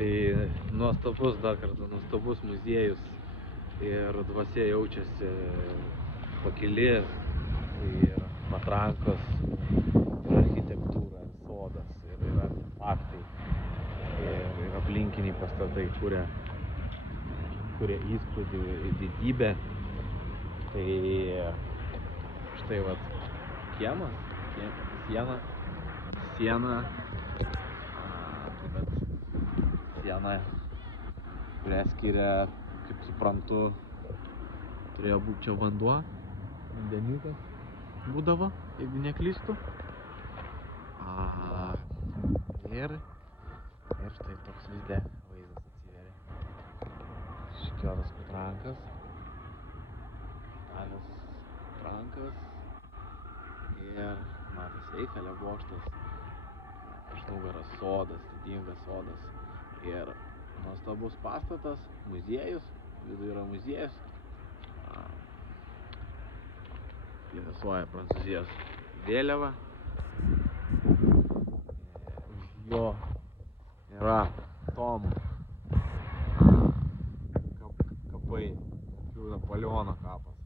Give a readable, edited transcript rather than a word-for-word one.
Tai nuostabus, dar kartą nuostabus muziejus ir dvasia jaučiasi pakili ir patrankos, ir architektūra, ir sodas, ir artefaktai, ir aplinkiniai pastatai kuria įspūdį ir didybę. Tai štai vat kiemas, siena, siena, kurią skiria, kaip suprantu, turėjo būti čia vandeniukas būdavo, jeigu neklystu. Ir štai toks vaizdas atsiveria. Šikiotas patrankas. Ir matas Eifelio bokštas. Iš nugaros sodas, didingas sodas. Ir nuostabus pastatas, muziejus, viduje yra muziejus. Plevėsuoja Prancūzijos vėliava. Už jo yra Tomų kapai, Napoleono kapas.